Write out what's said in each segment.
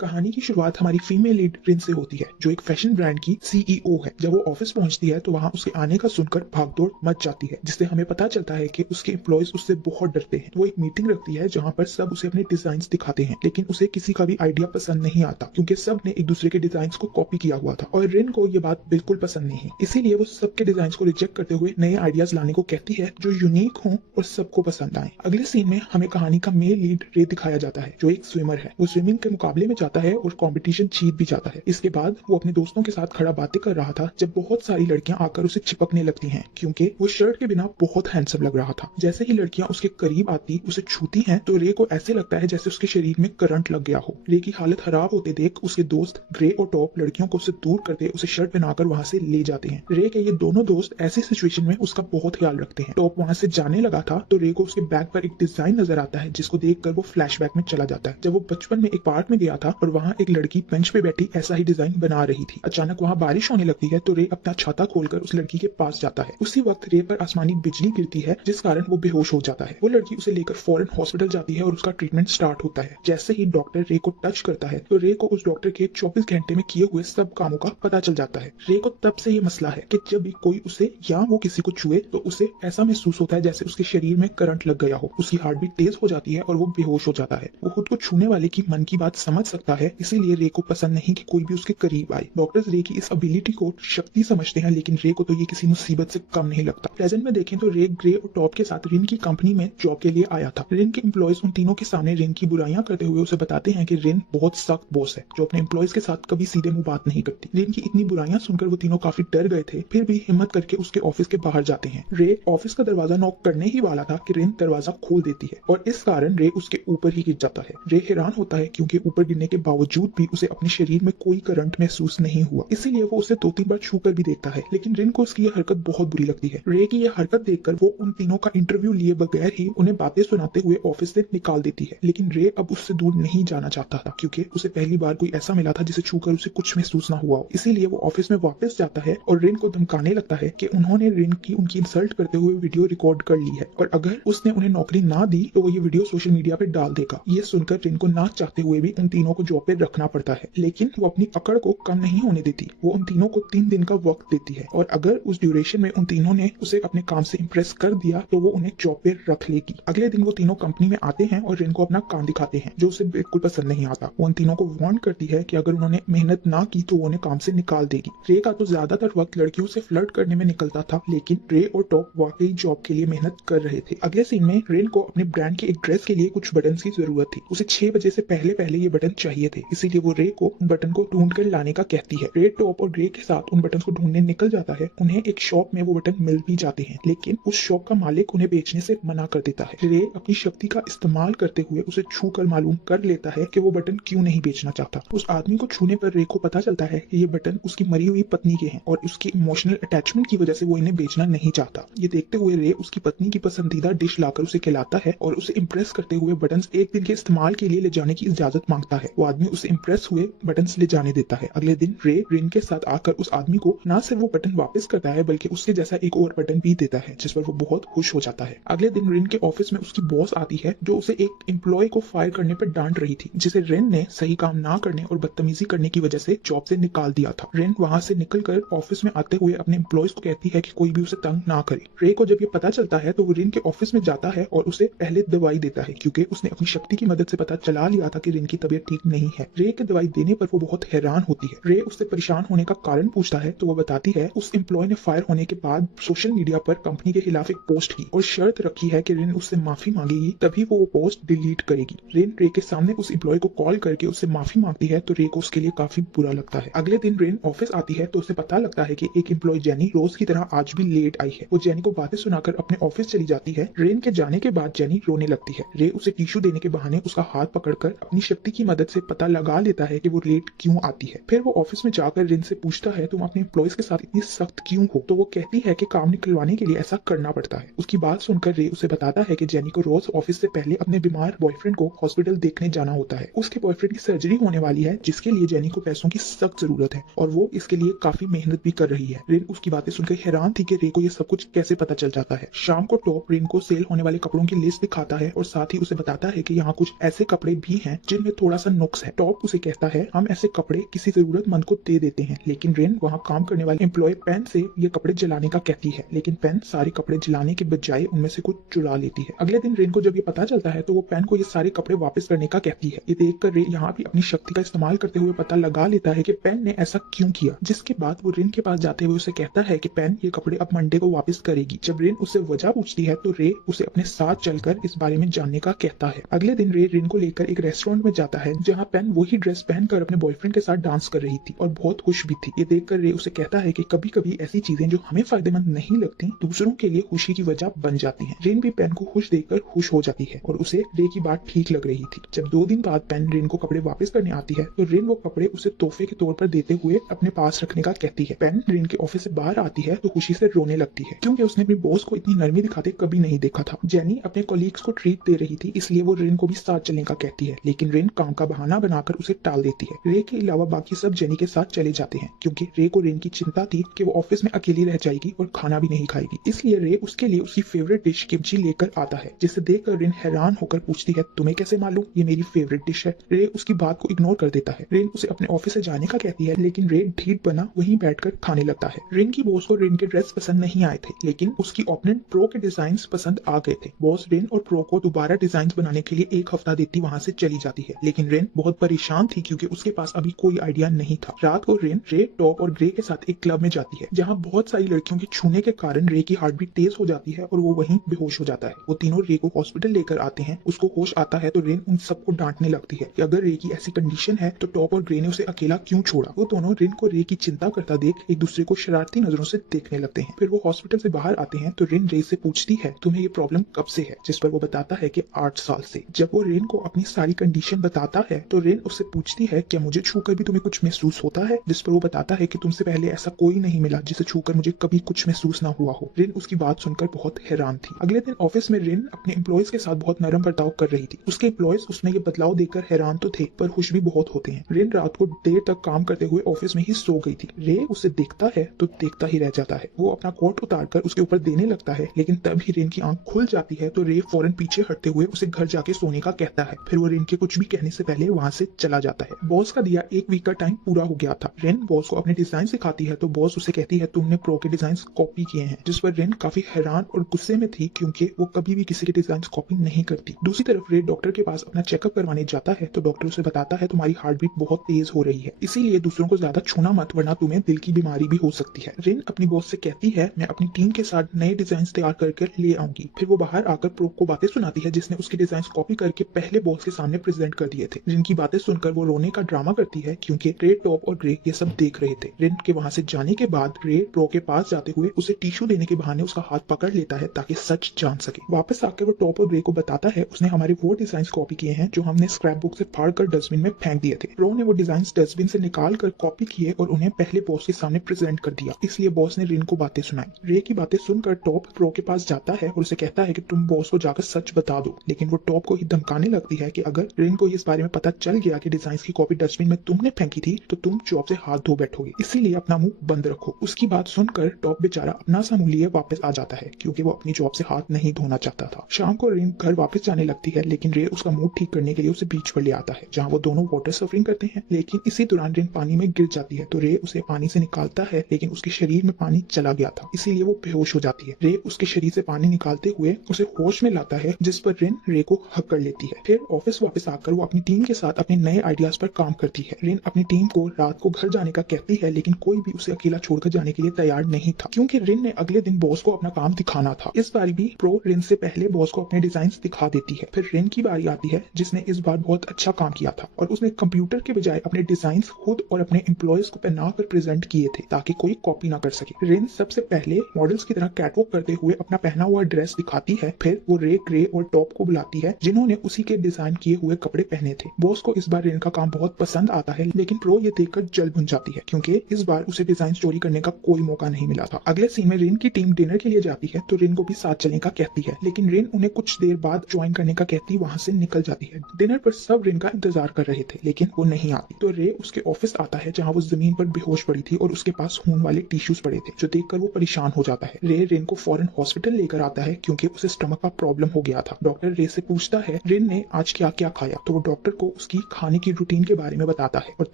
कहानी की शुरुआत हमारी फीमेल लीड रिन से होती है, जो एक फैशन ब्रांड की सीईओ है। जब वो ऑफिस पहुंचती है तो वहां उसके आने का सुनकर भागदौड़ मच जाती है, जिससे हमें पता चलता है कि उसके एम्प्लॉयज उससे बहुत डरते हैं। वो एक मीटिंग रखती है जहां पर सब उसे अपने डिजाइन्स दिखाते हैं, लेकिन उसे किसी का भी आइडिया पसंद नहीं आता, क्योंकि सब ने एक दूसरे के डिजाइन्स को कॉपी किया हुआ था और रिन को ये बात बिल्कुल पसंद नहीं। इसीलिए वो सबके डिजाइन्स को रिजेक्ट करते हुए नए आइडियाज लाने को कहती है जो यूनिक हों और सबको पसंद आए। अगले सीन में हमें कहानी का मेल लीड रे दिखाया जाता है, जो एक स्विमर है। वो स्विमिंग के मुकाबले में जाता है और कंपटीशन जीत भी जाता है। इसके बाद वो अपने दोस्तों के साथ खड़ा बातें कर रहा था जब बहुत सारी लड़कियां आकर उसे चिपकने लगती हैं, क्योंकि वो शर्ट के बिना बहुत हैंडसम लग रहा था। जैसे ही लड़कियां उसके करीब आती, उसे छूती हैं, तो रे को ऐसे लगता है जैसे उसके शरीर में करंट लग गया हो। रे की हालत खराब होते देख उसके दोस्त ग्रे और टॉप लड़कियों को उससे दूर करके उसे शर्ट पहनाकर वहां से ले जाते हैं। रे के ये दोनों दोस्त ऐसी सिचुएशन में उसका बहुत ख्याल रखते हैं। टॉप वहां से जाने लगा था तो रे को उसके बैग पर एक डिजाइन नजर आता है, जिसको देखकर वो फ्लैशबैक में चला जाता है। जब वो बचपन में एक पार्क में गया था और वहां एक लड़की बेंच पे बैठी ऐसा ही डिजाइन बना रही थी। अचानक वहां बारिश होने लगती है तो रे अपना छाता खोलकर उस लड़की के पास जाता है। उसी वक्त रे पर आसमानी बिजली गिरती है, जिस कारण वो बेहोश हो जाता है। वो लड़की उसे लेकर फौरन हॉस्पिटल जाती है और उसका ट्रीटमेंट स्टार्ट होता है। जैसे ही डॉक्टर रे को टच करता है तो रे को उस डॉक्टर के 24 घंटे में किए हुए सब कामों का पता चल जाता है। रे को तब से ये मसला है कि जब भी कोई उसे या वो किसी को छुए तो उसे ऐसा महसूस होता है जैसे उसके शरीर में करंट लग गया हो। उसकी हार्ट बीट तेज हो जाती है और वो बेहोश हो जाता है। वो खुद को छूने वाले की मन की बात समझ सकता है, इसीलिए रे को पसंद नहीं कि कोई भी उसके करीब आए। डॉक्टर्स रे की इस एबिलिटी को शक्ति समझते हैं, लेकिन रे को तो ये किसी मुसीबत से कम नहीं लगता। प्रेजेंट में देखें तो रे ग्रे और टॉप के साथ रिन की कंपनी में जॉब के लिए आया था। रिन के एम्प्लॉयज उन तीनों के सामने रिन की बुराइयां करते हुए उसे बताते हैं कि रिन बहुत सख्त बॉस है, जो अपने एम्प्लॉयज के साथ कभी सीधे मुंह बात नहीं करती। रिन की इतनी बुराइयां सुनकर वो तीनों काफी डर गए थे, फिर भी हिम्मत करके उसके ऑफिस के बाहर जाते हैं। रे ऑफिस का दरवाजा नॉक करने ही वाला था कि रिन दरवाजा खोल देती है और इस कारण रे उसके ऊपर ही गिर जाता है। रे हैरान होता है क्योंकि ऊपर गिरने के बावजूद भी उसे अपने शरीर में कोई करंट महसूस नहीं हुआ, इसीलिए वो उसे 2-3 बार छू कर भी देखता है, लेकिन रिन को उसकी यह हरकत बहुत बुरी लगती है। रे की यह हरकत देखकर वो उन तीनों का इंटरव्यू लिए बगैर ही उन्हें बातें सुनाते हुए ऑफिस से निकाल देती है। लेकिन रे अब उससे दूर नहीं जाना चाहता था, क्योंकि उसे पहली बार कोई ऐसा मिला था जिसे छूकर उसे कुछ महसूस ना हुआ हो। इसीलिए वो ऑफिस में वापस जाता है और रिन को धमकाने लगता है कि उन्होंने रिन की उनकी इंसल्ट करते हुए वीडियो रिकॉर्ड कर ली है और अगर उसने उन्हें नौकरी ना दी तो वो ये वीडियो सोशल मीडिया पे डाल देगा। ये सुनकर रिन को ना चाहते हुए भी उन तीनों को जॉब पे रखना पड़ता है, लेकिन वो अपनी अकड़ को कम नहीं होने देती। वो उन तीनों को 3 दिन का वक्त देती है और अगर उस ड्यूरेशन में उन तीनों ने उसे अपने काम से इम्प्रेस कर दिया तो वो उन्हें जॉब पे रख लेगी। अगले दिन वो तीनों कंपनी में आते हैं और रिन को अपना काम दिखाते हैं, जो उसे बिल्कुल पसंद नहीं आता। वो उन तीनों को वार्न करती है कि अगर उन्होंने मेहनत ना की तो वो उन्हें काम से निकाल देगी। रे का तो ज्यादातर वक्त लड़कियों से फ्लर्ट करने में निकलता था, लेकिन रे और टॉप वाकई जॉब के लिए मेहनत कर रहे थे। अगले सीन में रिन को अपने ब्रांड के एक ड्रेस के लिए कुछ बटन की जरूरत थी। उसे 6 बजे से पहले ये बटन चाहिए थे, इसीलिए वो रे को उन बटन को ढूंढ कर लाने का कहती है। रे टॉप और ग्रे के साथ उन बटन को ढूंढने निकल जाता है। उन्हें एक शॉप में वो बटन मिल भी जाते हैं, लेकिन उस शॉप का मालिक उन्हें बेचने से मना कर देता है। रे अपनी शक्ति का इस्तेमाल करते हुए उसे छू कर मालूम कर लेता है कि वो बटन क्यों नहीं बेचना चाहता। उस आदमी को छूने पर रे को पता चलता है कि ये बटन उसकी मरी हुई पत्नी के हैं और उसकी इमोशनल अटैचमेंट की वजह से वो इन्हें बेचना नहीं चाहता। ये देखते हुए रे उसकी पत्नी की पसंदीदा डिश लाकर उसे खिलाता है और उसे इम्प्रेस करते हुए बटन्स एक दिन के इस्तेमाल के लिए ले जाने की इजाजत मांगता है। वो आदमी उसे इम्प्रेस हुए बटन्स ले जाने देता है। अगले दिन रे रिन के साथ आकर उस आदमी को न सिर्फ वो बटन वापस करता है, बल्कि उसके जैसा एक और बटन भी देता है, जिस पर वो बहुत खुश हो जाता है। अगले दिन रिन के ऑफिस में उसकी बॉस आती है, जो उसे एक एम्प्लॉय को फायर करने पर डांट रही थी, जिसे रिन ने सही काम ना करने और बदतमीजी करने की वजह से जॉब से निकाल दिया था। रिन वहां से निकलकर ऑफिस में आते हुए अपने एम्प्लॉयज को कहती है कि कोई भी उसे तंग ना करे। रे को जब ये पता चलता है तो वो रिन के ऑफिस में जाता है और उसे पहले दवाई देता है, क्योंकि उसने अपनी शक्ति की मदद से पता चला लिया था कि रिन की तबीयत ठीक नहीं है। रे के दवाई देने पर वो बहुत हैरान होती है। रे उससे परेशान होने का कारण पूछता है तो वो बताती है उस एम्प्लॉय ने फायर होने के बाद सोशल मीडिया पर कंपनी के खिलाफ एक पोस्ट की और शर्त रखी है कि रिन उससे माफी मांगेगी तभी वो पोस्ट डिलीट करेगी। रिन रे के सामने उस एम्प्लॉय को कॉल करके उससे माफी मांगती है तो रे को उसके लिए काफी बुरा लगता है। अगले दिन रिन ऑफिस आती है तो उसे पता लगता है कि एक एम्प्लॉय जेनी रोज की तरह आज भी लेट आई है। वो जेनी को बातें सुनाकर अपने ऑफिस चली जाती है। रिन के जाने के बाद जेनी रोने लगती है। रे उसे टिश्यू देने के बहाने उसका हाथ पकड़कर अपनी शक्ति की मदद से पता लगा लेता है कि वो लेट क्यों आती है। फिर वो ऑफिस में जाकर रिन से पूछता है तुम अपने एम्प्लॉयज के साथ इतनी सख्त क्यों हो? तो वो कहती है कि काम निकलवाने के लिए ऐसा करना पड़ता है। उसकी बात सुनकर रे उसे बताता है कि जेनी को रोज ऑफिस से पहले अपने बीमार बॉयफ्रेंड को हॉस्पिटल देखने जाना होता है। उसके बॉयफ्रेंड की सर्जरी होने वाली है, जिसके लिए जेनी को पैसों की सख्त जरूरत है और वो इसके लिए काफी मेहनत भी कर रही है। रिन उसकी बातें सुनकर हैरान थी कि रे को ये सब कुछ कैसे पता चल जाता है। शाम को टॉप रिन को सेल होने वाले कपड़ों की लिस्ट दिखाता है और साथ ही उसे बताता है कि यहाँ कुछ ऐसे कपड़े भी हैं जिनमें थोड़ा सा नुक्स है। टॉप उसे कहता है हम ऐसे कपड़े किसी जरूरतमंद को दे देते हैं, लेकिन रेन वहाँ काम करने वाले एम्प्लॉय पेन से ये कपड़े जलाने का कहती है, लेकिन पेन सारे कपड़े जलाने के बजाय उनमें से कुछ चुरा लेती है। अगले दिन रेन को जब ये पता चलता है तो वो पेन को ये सारे कपड़े वापस करने का कहती है। ये देखकर रे यहाँ भी अपनी शक्ति का इस्तेमाल करते हुए पता लगा लेता है कि पेन ने ऐसा क्यों किया, जिसके बाद वो रेन के पास जाते हुए उसे कहता है कि पेन ये कपड़े अब मंडे को वापस करेगी। जब रेन उससे वजह पूछती है तो रे उसे अपने साथ चलकर इस बारे में जानने का कहता है। अगले दिन रे रेन को लेकर एक रेस्टोरेंट में जाता है जहाँ पेन वही ड्रेस पहनकर अपने बॉयफ्रेंड के साथ डांस कर रही थी और बहुत खुश भी थी। ये देखकर रे उसे कहता है कि कभी कभी ऐसी चीजें जो हमें फायदेमंद नहीं लगती दूसरों के लिए खुशी की वजह बन जाती हैं। रेन भी पेन को खुश देखकर खुश हो जाती है और उसे रे की बात ठीक लग रही थी। जब 2 दिन बाद पेन रेन को कपड़े वापस करने आती है तो रेन वो कपड़े उसे तोहफे के तौर पर देते हुए अपने पास रखने का कहती है। पेन रेन के ऑफिस से बाहर आती है तो खुशी से रोने लगती है क्योंकि उसने अपने बॉस को इतनी नरमी दिखाते कभी नहीं देखा था। जेनी अपने कॉलीग्स को ट्रीट दे रही थी, इसलिए वो रेन को भी साथ चलने का कहती है, लेकिन रेन काम का बहाना बनाकर उसे टाल देती है। रे के अलावा बाकी सब जेनी के साथ चले जाते हैं क्योंकि रे को रेन की चिंता थी कि वो ऑफिस में अकेली रह जाएगी और खाना भी नहीं खाएगी, इसलिए रे उसके लिए उसकी फेवरेट डिश किमची लेकर आता है, जिसे देखकर रेन हैरान होकर पूछती है तुम्हें कैसे मालूम ये मेरी फेवरेट डिश है। रे उसकी बात को इग्नोर कर देता है। रेन उसे अपने ऑफिस से जाने का कहती है, लेकिन रे ढीठ बना वहीं बैठकर खाने लगता है। रेन की बॉस को रेन के ड्रेस पसंद नहीं आए थे, लेकिन उसकी ओपोनेंट प्रो के डिजाइन पसंद आ गए थे। बॉस रेन और प्रो को दोबारा डिजाइन बनाने के लिए 1 हफ्ता देती वहां से चली जाती है, लेकिन रेन बहुत परेशान थी क्योंकि उसके पास अभी कोई आइडिया नहीं था। रात को रेन रे, टॉप और ग्रे के साथ एक क्लब में जाती है जहाँ बहुत सारी लड़कियों के छूने के कारण रे की हार्टबीट तेज हो जाती है और वो वहीं बेहोश हो जाता है। वो तीनों रे को हॉस्पिटल लेकर आते हैं। उसको होश आता है तो रेन उन सबको डांटने लगती है कि अगर रे की ऐसी कंडीशन है तो टॉप और ग्रे ने उसे अकेला क्यों छोड़ा। वो दोनों रेन को रे की चिंता करता देख एक दूसरे को शरारती नजरों से देखने लगते हैं। फिर वो हॉस्पिटल से बाहर आते हैं तो रेन रे से पूछती है तुम्हें ये प्रॉब्लम कब से है, जिस पर वो बताता है कि 8 साल से। जब वो रेन को अपनी सारी कंडीशन बताता है तो रेन उससे पूछती है क्या मुझे छूकर भी तुम्हें कुछ महसूस होता है, जिस पर वो बताता है कि तुमसे पहले ऐसा कोई नहीं मिला जिसे छूकर मुझे कभी कुछ महसूस ना हुआ हो। रेन उसकी बात सुनकर बहुत हैरान थी। अगले दिन ऑफिस में रेन अपने एम्प्लॉयज के साथ बहुत नरम बर्ताव कर रही थी। उसके एम्प्लॉयज उसमें ये बदलाव देखकर हैरान तो थे पर खुश भी बहुत होते हैं। रेन रात को देर तक काम करते हुए ऑफिस में ही सो गई थी। रे उसे देखता है तो देखता ही रह जाता है। वो अपना कोट उतारकर उसके ऊपर देने लगता है, लेकिन तभी रेन की आंख खुल जाती है तो रे फौरन पीछे हटते हुए उसे घर जाके सोने का कहता है। फिर वो रेन के कुछ भी कहने से पहले वहां से चला जाता है। बॉस का दिया 1 वीक का टाइम पूरा हो गया था। रेन बॉस को अपने डिजाइन सिखाती है तो बॉस उसे कहती है तुमने प्रो के डिजाइन कॉपी किए हैं, जिस पर रेन काफी हैरान और गुस्से में थी क्योंकि वो कभी भी किसी के डिजाइन कॉपी नहीं करती। दूसरी तरफ रे डॉक्टर के पास अपना चेकअप करवाने जाता है तो डॉक्टर उसे बताता है तुम्हारी हार्ट बीट बहुत तेज हो रही है, इसीलिए दूसरों को ज्यादा छूना मत वरना तुम्हें दिल की बीमारी भी हो सकती है। रेन अपनी बॉस से कहती है मैं अपनी टीम के साथ नए डिजाइन तैयार करके ले आऊंगी। फिर वो बाहर आकर प्रो को बातें सुनाती है जिसने उसके डिजाइन कॉपी करके पहले बॉस के सामने प्रेजेंट कर दिए थे। रेन की बातें सुनकर वो रोने का ड्रामा करती है क्योंकि रे, टॉप और ग्रे ये सब देख रहे थे। रेन के वहां से जाने के बाद रे प्रो के पास जाते हुए उसे टिश्यू देने के बहाने उसका हाथ पकड़ लेता है ताकि सच जान सके। वापस आकर वो टॉप और ग्रे को बताता है उसने हमारे वो डिजाइन कॉपी किए हैं जो हमने स्क्रैप बुक से फाड़कर डस्टबिन में फेंक दिए थे। प्रो ने वो डिजाइन डस्टबिन से निकाल कर कॉपी किए और उन्हें पहले बॉस के सामने प्रेजेंट कर दिया, इसलिए बॉस ने रेन को बातें सुनाई। रे की बातें सुनकर टॉप प्रो के पास जाता है और उसे कहता है कि तुम बॉस को जाकर सच बता दो, लेकिन वो टॉप को ही धमकाने लगती है कि अगर रेन को इस बारे में पता चल गया कि डिजाइन की कॉपी डस्टबिन में तुमने फेंकी थी तो तुम जॉब से हाथ धो बैठोगे, इसीलिए अपना मुंह बंद रखो। उसकी बात सुनकर टॉप बेचारा अपना सा मुंह लिए वापस आ जाता है क्योंकि वो अपनी जॉब से हाथ नहीं धोना चाहता था। शाम को रेन घर वापस जाने लगती है, लेकिन रे उसका मूड ठीक करने के लिए उसे बीच पर ले आता है जहाँ वो दोनों वाटर सर्फिंग करते हैं, लेकिन इसी दौरान रेन पानी में गिर जाती है तो रे उसे पानी से निकालता है, लेकिन उसके शरीर में पानी चला गया था इसीलिए वो बेहोश हो जाती है। रे उसके शरीर से पानी निकालते हुए उसे होश में लाता है, जिस पर रेन रे को हक कर लेती है। फिर ऑफिस वापस आकर वो अपनी टीम के साथ अपने नए आइडियाज पर काम करती है। रेन अपनी टीम को रात को घर जाने का कहती है, लेकिन कोई भी उसे अकेला छोड़कर जाने के लिए तैयार नहीं था क्योंकि रेन ने अगले दिन बॉस को अपना काम दिखाना था। इस बार भी प्रो रेन से पहले बॉस को अपने डिजाइन दिखा देती है। फिर रेन की बारी आती है जिसने इस बार बहुत अच्छा काम किया था और उसने कंप्यूटर के बजाय अपने डिजाइन खुद और अपने एम्प्लॉयज को पहना कर प्रेजेंट किए थे ताकि कोई कॉपी ना कर सके। रेन सबसे पहले मॉडल्स की तरह कैटवॉक करते हुए अपना पहना हुआ ड्रेस दिखाती है। फिर वो रे, ग्रे और टॉप को बुलाती है जिन्होंने उसी के डिजाइन किए हुए कपड़े पहने थे। बॉस को इस बार रेन का काम बहुत पसंद आता है, लेकिन प्रो ये देखकर जल भुन जाती है क्योंकि इस बार उसे डिजाइन चोरी करने का कोई मौका नहीं मिला था। अगले सीन में रेन की टीम डिनर के लिए जाती है तो रेन को भी साथ चलने का कहती है, लेकिन रेन उन्हें कुछ देर बाद ज्वाइन करने का कहती वहां से निकल जाती है। डिनर पर सब रेन का इंतजार कर रहे थे, लेकिन वो नहीं आती तो रे उसके ऑफिस आता है जहाँ वो जमीन पर बेहोश पड़ी थी और उसके पास खून वाले टिश्यूज पड़े थे, जो देखकर वो परेशान हो जाता है। रे रेन को फौरन हॉस्पिटल लेकर आता है क्योंकि उसे स्टमक का प्रॉब्लम हो गया था। डॉक्टर रे से पूछता है रेन ने आज क्या क्या खाया, तो वो डॉक्टर को उसकी खाने की रूटीन के बारे में बताता है और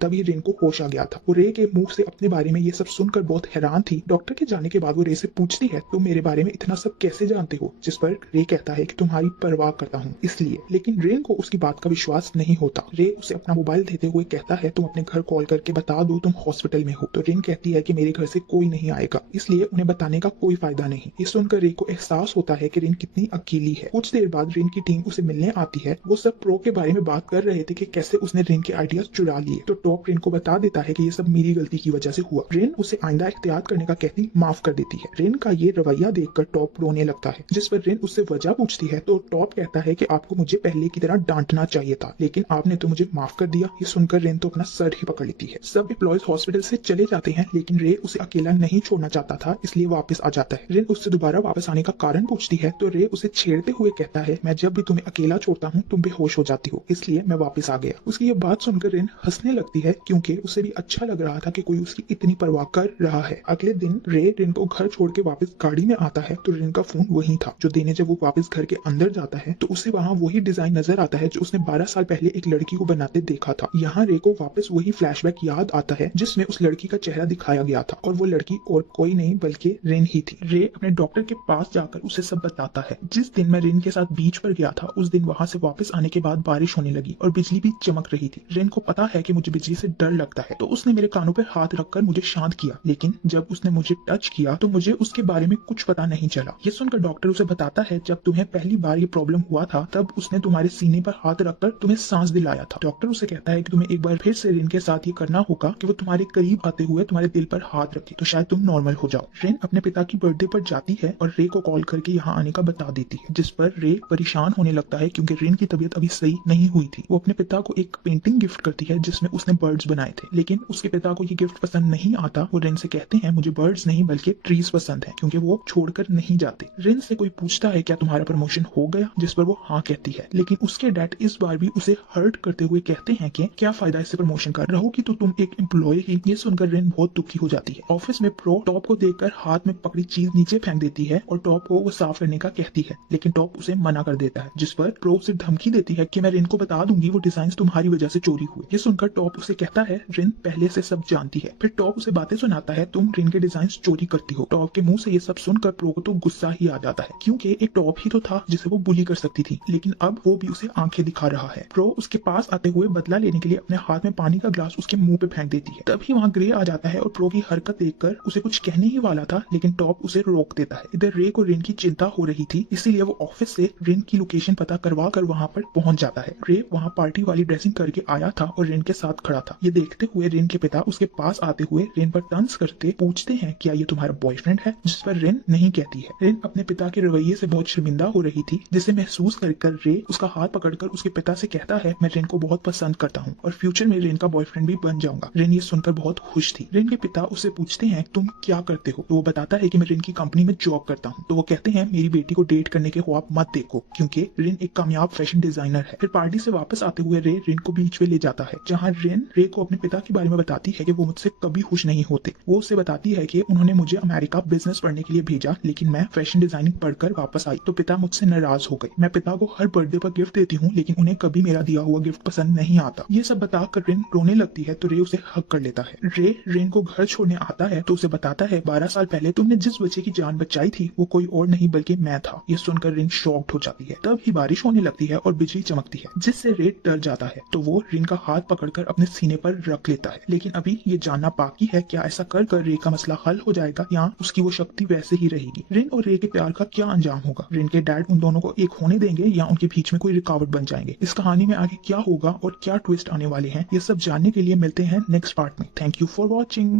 तभी रेन को होश आ गया था। वो रे के मुंह से अपने बारे में ये सब सुनकर बहुत हैरान थी। डॉक्टर के जाने के बाद वो रे से पूछती है, तुम मेरे बारे में इतना सब कैसे जानते हो? जिस पर रे कहता है कि तुम्हारी परवाह करता हूँ इसलिए। लेकिन रेन को उसकी बात का विश्वास नहीं होता। रे उसे अपना मोबाइल देते हुए कहता है, तुम अपने घर कॉल करके बता दो तुम हॉस्पिटल में हो। तो रेन कहती है कि मेरे घर से कोई नहीं आएगा, इसलिए उन्हें बताने का कोई फायदा नहीं। ये सुनकर रे को एहसास होता है कि रेन कितनी अकेली है। कुछ देर बाद रेन की टीम उसे मिलने आती है। वो सब प्रो के बारे में बात कर रहे थे कि कैसे उसने रेन के आइडियाज चुरा लिए। तो टॉप रेन को बता देता है कि ये सब मेरी गलती की वजह से हुआ। रेन उसे आइंदा एहतियात करने का कहती माफ कर देती है। रेन का ये रवैया देखकर टॉप रोने लगता है, जिस पर रेन उससे वजह पूछती है तो टॉप कहता है कि आपको मुझे पहले की तरह डांटना चाहिए था, लेकिन आपने तो मुझे माफ कर दिया। ये सुनकर रेन तो अपना सर ही पकड़ लेती है। सब एम्प्लॉयज हॉस्पिटल से चले जाते हैं, लेकिन रे उसे अकेला नहीं छोड़ना चाहता था, इसलिए वापस आ जाता है। रेन उससे दोबारा वापस आने का कारण पूछती है तो रे उसे छेड़ते हुए कहता है, मैं जब भी तुम्हें अकेला छोड़ता हूँ तुम बेहोश हो जाती हो, इसलिए मैं वापस आ गया। उसकी ये बात सुनकर रेन हंसने लगती है, क्योंकि उसे भी अच्छा लग रहा था कि कोई उसकी इतनी परवाह कर रहा है। अगले दिन रेन को घर छोड़ के वापस गाड़ी में आता है तो रेन का फोन वहीं था जो देने जब वो वापस घर के अंदर जाता है तो उसे वहाँ वही डिजाइन नजर आता है जो उसने 12 साल पहले एक लड़की को बनाते देखा था। यहाँ रे को वापस वही फ्लैशबैक याद आता है जिसमें उस लड़की का चेहरा दिखाया गया था और वो लड़की और कोई नहीं बल्कि रेन ही थी। रे अपने डॉक्टर के पास जाकर उसे सब बताता है। जिस दिन मैं रेन के साथ बीच पर गया था उस दिन वहाँ से वापस आने के बाद बारिश होने लगी और बिजली भी चमक रही थी। रेन को पता है कि मुझे बिजली से डर लगता है तो उसने मेरे कानों पर हाथ रखकर मुझे शांत किया, लेकिन जब उसने मुझे टच किया तो मुझे उसके बारे में कुछ पता नहीं चला। ये सुनकर डॉक्टर उसे बताता है, जब तुम्हें पहली बार ये प्रॉब्लम हुआ था तब उसने तुम्हारे सीने पर हाथ रखकर तुम्हें सांस दिलाया था। डॉक्टर उसे कहता है कि तुम्हें एक बार फिर से रेन के साथ ये करना होगा कि वो तुम्हारे करीब आते हुए तुम्हारे दिल पर हाथ रखे तो शायद तुम नॉर्मल हो जाओ। रेन अपने पिता की बर्थडे पर जाती है और रे को कॉल करके यहाँ आने का बता देती है, जिस पर रे परेशान होने लगता है क्योंकि रेन की तबीयत अभी सही नहीं हुई थी। वो अपने पिता को एक पेंटिंग गिफ्ट करती है जिसमें उसने बर्ड्स बनाए थे, लेकिन उसके पिता को ये गिफ्ट पसंद नहीं आता। वो रेन से कहते हैं, मुझे बर्ड्स नहीं बल्कि ट्रीज पसंद है, क्योंकि वो छोड़कर नहीं जाते। रेन से कोई पूछता है क्या तुम्हारा प्रमोशन हो गया, जिस पर वो हाँ कहती है, लेकिन उसके डैड इस बार भी उसे हर्ट करते हुए कहते हैं कि क्या फायदा इससे प्रमोशन कर, रहोगी तो तुम एक एम्प्लॉय ही। ये सुनकर रेन बहुत दुखी हो जाती है। ऑफिस में प्रो टॉप को देखकर हाथ में पकड़ी चीज नीचे फेंक देती है और टॉप को वो साफ करने का कहती है, लेकिन टॉप उसे मना कर देता है, जिस पर प्रो उसे धमकी देती है कि मैं रेन को बता दूंगी वो डिजाइन तुम्हारी वजह से चोरी हुए। ये सुनकर टॉप उसे कहता है रेन पहले से सब जानती है। फिर टॉप उसे बातें सुनाता है, तुम रेन के डिजाइन चोरी करती हो। टॉप के मुंह से ये सब सुनकर प्रो को तो गुस्सा ही आ जाता है, क्योंकि एक टॉप ही तो था जिसे वो बुली कर सकती थी, लेकिन अब वो भी उसे आंखें दिखा रहा है। प्रो उसके पास आते हुए बदला लेने के लिए अपने हाथ में पानी का ग्लास उसके मुंह पे फेंक देती है। तभी वहाँ ग्रे आ जाता है और प्रो की हरकत देखकर उसे कुछ कहने ही वाला था, लेकिन टॉप उसे रोक देता है। इधर रे को रेन की चिंता हो रही थी, इसीलिए वो ऑफिस से रेन की लोकेशन पता करवा कर वहाँ पर पहुंच जाता है। रे वहाँ पार्टी वाली ड्रेसिंग करके आया था और रेन के साथ खड़ा था। ये देखते हुए रेन के पिता उसके पास आते हुए रेन पर तंज करते पूछते हैं, क्या ये तुम्हारा बॉयफ्रेंड है, जिस पर रेन नहीं कहती है। रेन अपने पिता के रवैये से बहुत शर्मिंदा हो रही थी, जिसे महसूस कर रे उसका हाथ पकड़कर उसके पिता से कहता है, मैं रेन को बहुत पसंद करता हूँ और फ्यूचर में रेन का बॉयफ्रेंड भी बन जाऊंगा। रेन ये सुनकर बहुत खुश थी। रेन के पिता उससे पूछते हैं, तुम क्या करते हो, तो वो बताता है कि मैं रेन की कंपनी में जॉब करता हूँ। तो वो कहते हैं, मेरी बेटी को डेट करने के ख्वाब मत देखो, क्योंकि रेन एक कामयाब फैशन डिजाइनर है। फिर पार्टी से वापस आते हुए रे रेन को बीच में ले जाता है, जहाँ रेन रे को अपने पिता के बारे में बताती है कि वो मुझसे कभी खुश नहीं होते। वो उससे बताती है कि उन्होंने मुझे अमेरिका बिजनेस पढ़ने के लिए भेजा, लेकिन मैं फैशन डिजाइनिंग पढ़कर वापस आई तो पिता मुझसे नाराज हो गए। मैं पिता को हर बर्थडे पर गिफ्ट देती हूँ, लेकिन उन्हें कभी मेरा दिया हुआ गिफ्ट पसंद नहीं आता। ये सब बताकर रेन रोने लगती है तो रे उसे हक कर लेता है। रे रेन को घर छोड़ने आता है तो उसे बताता है, 12 साल पहले तुमने जिस बच्चे की जान बचाई थी वो कोई और नहीं बल्कि मैं था। ये सुनकर रेन शॉक्ड हो जाती है। तब ही बारिश होने लगती है और बिजली चमकती है, जिससे रे डर जाता है। तो वो रेन का हाथ पकड़कर अपने सीने पर रख लेता है, लेकिन अभी ये जानना बाकी है क्या ऐसा कर रे का मसला हल हो जाएगा या उसकी वो शक्ति वैसे ही रहेगी। रेन और रे के प्यार का क्या अंजाम होगा, रेन के डैड उन दोनों को एक होने देंगे या उनके बीच में कोई रुकावट बन जाएंगे। इस कहानी में आगे क्या होगा और क्या ट्विस्ट आने वाले हैं, ये सब जानने के लिए मिलते हैं नेक्स्ट पार्ट में। Thank you for watching.